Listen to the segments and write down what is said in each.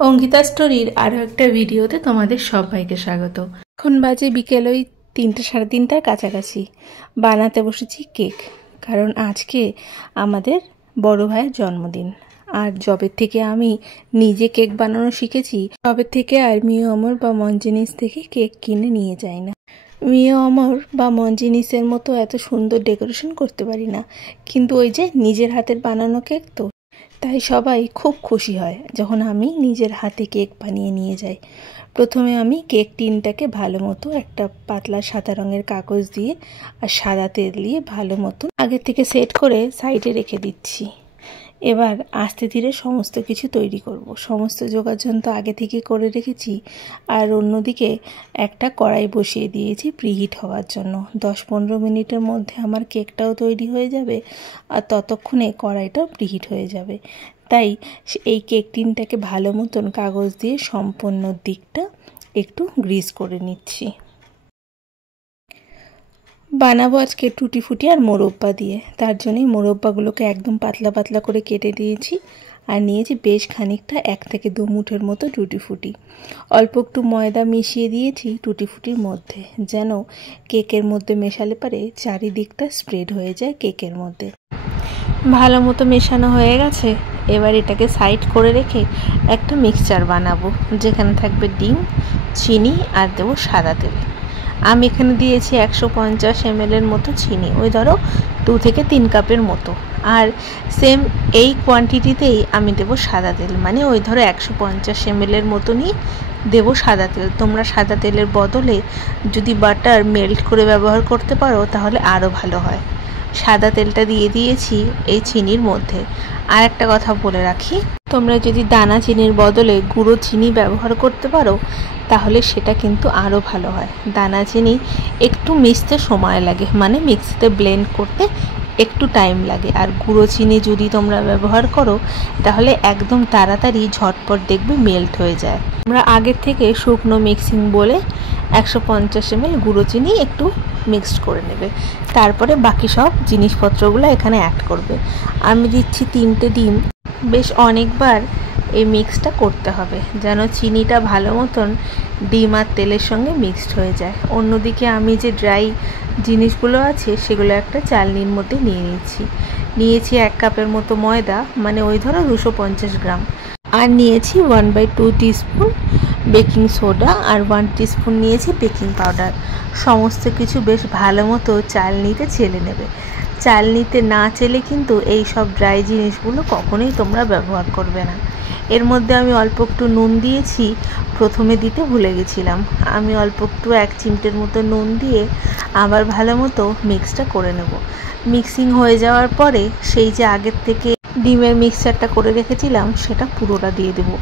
অঙ্কিতা স্টোরির আরও একটা ভিডিওতে তোমাদের সবাইকে স্বাগত। এখন বাজে বিকেল ওই 3টে সাড়ে 3টার কাছাকাছি। বানাতে বসেছি কেক, কারণ আজকে আমাদের বড় ভাইয়ের জন্মদিন। আর যবে থেকে আমি নিজে কেক বানানো শিখেছি, তবে থেকে আর মিও অমর বা মঞ্জিনিস থেকে কেক কিনে নিয়ে যাই না। মিও অমর বা মঞ্জিনিসের মতো এত সুন্দর ডেকোরেশন করতে পারি না, কিন্তু ওই যে নিজের হাতের বানানো কেক তো, তাই সবাই খুব খুশি হয় যখন আমি নিজের হাতে কেক বানিয়ে নিয়ে যাই। প্রথমে আমি কেক টিনটাকে ভালো মতো একটা পাতলা সাদা রঙের কাগজ দিয়ে আর সাদা তেল দিয়ে ভালো মতো আগে থেকে সেট করে সাইডে রেখে দিচ্ছি। এবার আস্তে ধীরে সমস্ত কিছু তৈরি করব। সমস্ত যোগাযন্ত্র আগে থেকে করে রেখেছি। আর অন্যদিকে একটা কড়াই বসিয়ে দিয়েছি প্রিহিট হওয়ার জন্য। 10-15 মিনিটের মধ্যে আমার কেকটাও তৈরি হয়ে যাবে, আর ততক্ষণে কড়াইটাও প্রিহিট হয়ে যাবে। তাই এই কেক টিনটাকে ভালো মতন কাগজ দিয়ে সম্পূর্ণ দিকটা একটু গ্রিস করে নিচ্ছি। বানাবো আজকে টুটি ফুটি আর মোরব্বা দিয়ে, তার জন্যই মোরব্বাগুলোকে একদম পাতলা পাতলা করে কেটে দিয়েছি। আর নিয়েছি বেশ খানিকটা 1 থেকে 2 মুঠের মতো টুটি ফুটি। অল্প একটু ময়দা মিশিয়ে দিয়েছি টুটি ফুটির মধ্যে, যেন কেকের মধ্যে মেশালে পারে চারিদিকটা স্প্রেড হয়ে যায় কেকের মধ্যে। ভালো মতো মেশানো হয়ে গেছে। এবার এটাকে সাইড করে রেখে একটা মিক্সচার বানাবো, যেখানে থাকবে ডিম, চিনি আর দেবো সাদা তেল। আমি এখানে দিয়েছি 150 ml মতো চিনি, ওই ধরো 2 থেকে 3 কাপের মতো। আর সেম এই কোয়ান্টিটিতেই আমি দেবো সাদা তেল, মানে ওই ধরো 150 ml মতনই দেবো সাদা তেল। তোমরা সাদা তেলের বদলে যদি বাটার মেল্ট করে ব্যবহার করতে পারো তাহলে আরও ভালো হয়। সাদা তেলটা দিয়ে দিয়েছি এই চিনির মধ্যে। আর একটা কথা বলে রাখি, তোমরা যদি দানা চিনির বদলে গুঁড়ো চিনি ব্যবহার করতে পারো তাহলে সেটা কিন্তু আরও ভালো হয়। দানা চিনি একটু মিশতে সময় লাগে, মানে মিক্সিতে ব্লেন্ড করতে একটু টাইম লাগে। আর গুঁড়ো চিনি যদি তোমরা ব্যবহার করো তাহলে একদম তাড়াতাড়ি ঝটপট দেখবে মেল্ট হয়ে যায়। তোমরা আগের থেকে শুকনো মিক্সিং বলে 150 ml গুঁড়ো চিনি একটু মিক্সড করে নেবে। তারপরে বাকি সব জিনিসপত্রগুলো এখানে অ্যাড করবে। আমি দিচ্ছি 3টে ডিম। বেশ অনেকবার এই মিক্সটা করতে হবে, যেন চিনিটা ভালো মতন ডিম আর তেলের সঙ্গে মিক্সড হয়ে যায়। অন্যদিকে আমি যে ড্রাই জিনিসগুলো আছে সেগুলো একটা চালনির মধ্যে নিয়েছি 1 কাপের মতো ময়দা, মানে ওই ধরো 250 গ্রাম। আর নিয়েছি 1/2 টিস্পুন বেকিং সোডা আর 1 টিস্পুন নিয়েছি বেকিং পাউডার। সমস্ত কিছু বেশ ভালো মতো চালনিতে চেলে নেবে। চালনিতে না চেলে কিন্তু এই সব ড্রাই জিনিসগুলো কখনোই তোমরা ব্যবহার করবে না। এর মধ্যে আমি অল্প একটু নুন দিয়েছি, প্রথমে দিতে ভুলে গেছিলাম। আমি অল্প একটু 1 চিমটের মতো নুন দিয়ে আবার ভালো মতো মিক্সটা করে নেব। মিক্সিং হয়ে যাওয়ার পরে সেই যে আগের থেকে ডিমের মিক্সচারটা করে রেখেছিলাম সেটা পুরোটা দিয়ে দেবো।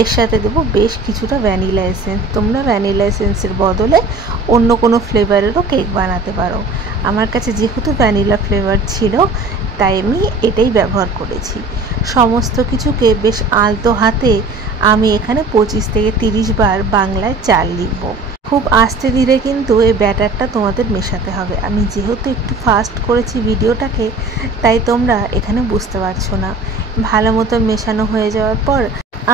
এর সাথে দেবো বেশ কিছুটা ভ্যানিলা এসেন্স। তোমরা ভ্যানিলা এসেন্সের বদলে অন্য কোনো ফ্লেভারেরও কেক বানাতে পারো। আমার কাছে যেহেতু ভ্যানিলা ফ্লেভার ছিল তাই আমি এটাই ব্যবহার করেছি। সমস্ত কিছুকে বেশ আলতো হাতে আমি এখানে 25 থেকে 30 বার বাংলায় চাল লিখব। খুব আস্তে ধীরে কিন্তু এই ব্যাটারটা তোমাদের মেশাতে হবে। আমি যেহেতু একটু ফাস্ট করেছি ভিডিওটাকে, তাই তোমরা এখানে বুঝতে পারছো না। ভালো মতো মেশানো হয়ে যাওয়ার পর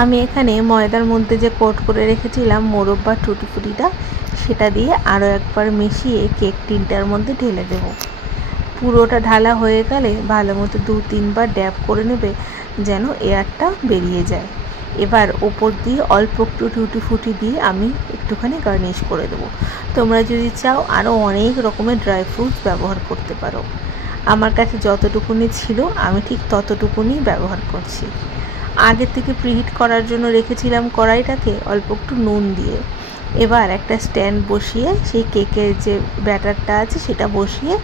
আমি এখানে ময়দার মধ্যে যে কোট করে রেখেছিলাম মোরব্বা টুটি ফুটিটা, সেটা দিয়ে আরও একবার মিশিয়ে কেক টিনটার মধ্যে ঢেলে দেবো। পুরোটা ঢালা হয়ে গেলে ভালো মতো 2-3 বার ড্যাব করে নেবে, যেন এয়ারটা বেরিয়ে যায়। এবার ওপর দিয়ে অল্প একটু টুটি ফুটি দিয়ে আমি একটুখানি গার্নিশ করে দেবো। তোমরা যদি চাও আরও অনেক রকমের ড্রাই ফ্রুটস ব্যবহার করতে পারো। আমার কাছে যতটুকুনি ছিল আমি ঠিক ততটুকুনি ব্যবহার করছি। আগে থেকে প্রিহিট করার জন্য রেখেছিলাম কড়াইটাকে অল্প একটু নুন দিয়ে। এবার একটা স্ট্যান্ড বসিয়ে সেই কেকের যে ব্যাটারটা আছে সেটা বসিয়ে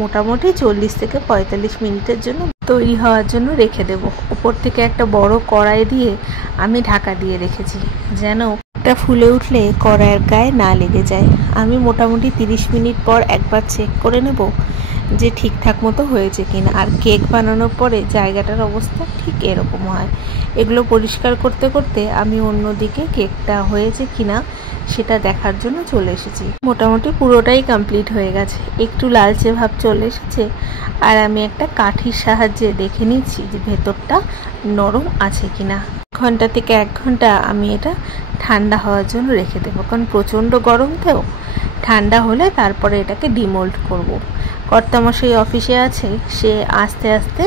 মোটামুটি 40 থেকে 45 মিনিটের জন্য তৈরি হওয়ার জন্য রেখে দেব। উপর থেকে একটা বড় কড়াই দিয়ে আমি ঢাকা দিয়ে রেখেছি, যেন এটা ফুলে উঠলে কড়াইয়ের গায়ে না লেগে যায়। আমি মোটামুটি 30 মিনিট পর একবার চেক করে নেব যে ঠিকঠাক মতো হয়েছে কিনা। আর কেক বানানোর পরে জায়গাটার অবস্থা ঠিক এরকম হয়। এগুলো পরিষ্কার করতে করতে আমি অন্যদিকে কেকটা হয়েছে কিনা সেটা দেখার জন্য চলে এসেছি। মোটামুটি পুরোটাই কমপ্লিট হয়ে গেছে, একটু লালচে ভাব চলে এসেছে। আর আমি একটা কাঠির সাহায্যে দেখে নিচ্ছি যে ভেতরটা নরম আছে কিনা। ঘন্টা থেকে 1 ঘন্টা আমি এটা ঠান্ডা হওয়ার জন্য রেখে দেবো, কারণ প্রচণ্ড গরম তো। ঠান্ডা হলে তারপরে এটাকে ডিমোল্ড করব। কর্তামশাই অফিসে আছে, সে আস্তে আস্তে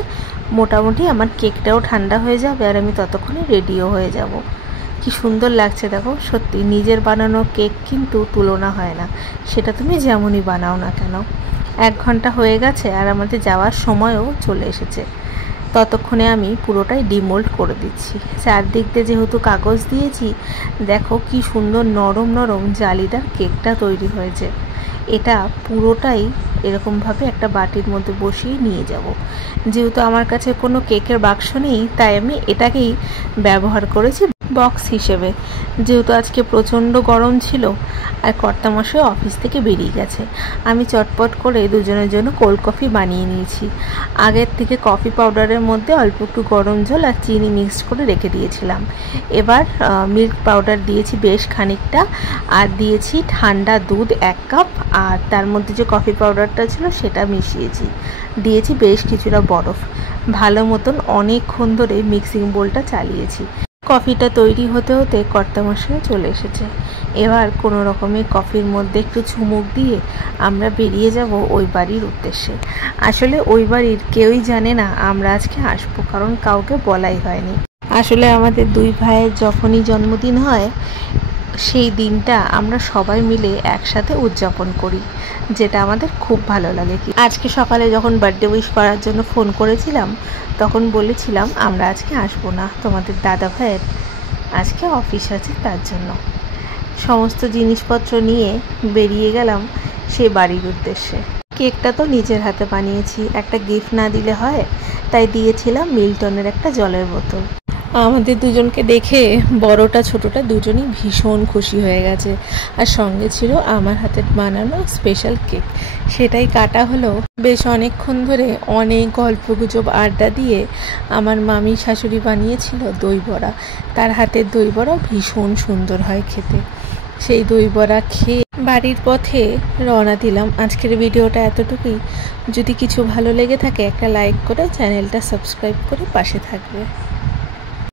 মোটামুটি আমার কেকটাও ঠান্ডা হয়ে যাবে আর আমি ততক্ষণে রেডিও হয়ে যাব। কি সুন্দর লাগছে দেখো, সত্যি নিজের বানানো কেক কিন্তু তুলনা হয় না, সেটা তুমি যেমনই বানাও না কেন। 1 ঘন্টা হয়ে গেছে আর আমাদের যাওয়ার সময়ও চলে এসেছে। ততক্ষণে আমি পুরোটাই ডিমোল্ড করে দিচ্ছি। চারদিক দিয়ে যেহেতু কাগজ দিয়েছি, দেখো কি সুন্দর নরম নরম জালিদার কেকটা তৈরি হয়েছে। এটা পুরোটাই এরকমভাবে একটা বাটির মধ্যে বসিয়ে নিয়ে যাব। যেহেতু আমার কাছে কোনো কেকের বাক্স নেই, তাই আমি এটাকেই ব্যবহার করেছি বক্স হিসেবে। যেহেতু আজকে প্রচণ্ড গরম ছিল আর কর্তামশাই অফিস থেকে বেরিয়ে গেছে, আমি চটপট করে দুজনের জন্য কোল্ড কফি বানিয়ে নিয়েছি। আগের থেকে কফি পাউডারের মধ্যে অল্প একটু গরম জল আর চিনি মিক্সড করে রেখে দিয়েছিলাম। এবার মিল্ক পাউডার দিয়েছি বেশ খানিকটা, আর দিয়েছি ঠান্ডা দুধ 1 কাপ, আর তার মধ্যে যে কফি পাউডারটা ছিল সেটা মিশিয়েছি। দিয়েছি বেশ কিছুটা বরফ। ভালো মতন অনেকক্ষণ ধরে মিক্সিং বোলটা চালিয়েছি। কফিটা তৈরি হতে হতে কর্তামশাইও চলে এসেছে। এবার কোনো রকমে কফির মধ্যে একটু চুমুক দিয়ে আমরা বেরিয়ে যাব ওই বাড়ির উদ্দেশ্যে। আসলে ওই বাড়ির কেউই জানে না আমরা আজকে আসবো, কারণ কাউকে বলাই হয়নি। আসলে আমাদের 2 ভাইয়ের যখনই জন্মদিন হয়, সেই দিনটা আমরা সবাই মিলে একসাথে উদযাপন করি, যেটা আমাদের খুব ভালো লাগে। আজকে সকালে যখন বার্থডে উইশ করার জন্য ফোন করেছিলাম, তখন বলেছিলাম আমরা আজকে আসবো না, তোমাদের দাদা ভাইয়ের আজকে অফিস আছে, তার জন্য সমস্ত জিনিসপত্র নিয়ে বেরিয়ে গেলাম সেই বাড়ির উদ্দেশ্যে। কেকটা তো নিজের হাতে বানিয়েছি, একটা গিফট না দিলে হয়, তাই দিয়েছিলাম মিল্টনের একটা জলের বোতল। আমাদের দুজনকে দেখে বড়টা ছোটটা দুজনই ভীষণ খুশি হয়ে গেছে। আর সঙ্গে ছিল আমার হাতের বানানো স্পেশাল কেক, সেটাই কাটা হলো। বেশ অনেকক্ষণ ধরে অনেক গল্পগুজব আড্ডা দিয়ে আমার মামি শাশুড়ি বানিয়েছিল দই বড়া। তার হাতের দই বড়া ভীষণ সুন্দর হয় খেতে। সেই দই বড়া খেয়ে বাড়ির পথে রওনা দিলাম। আজকের ভিডিওটা এতটুকুই। যদি কিছু ভালো লেগে থাকে একটা লাইক করে চ্যানেলটা সাবস্ক্রাইব করে পাশে থাকবে।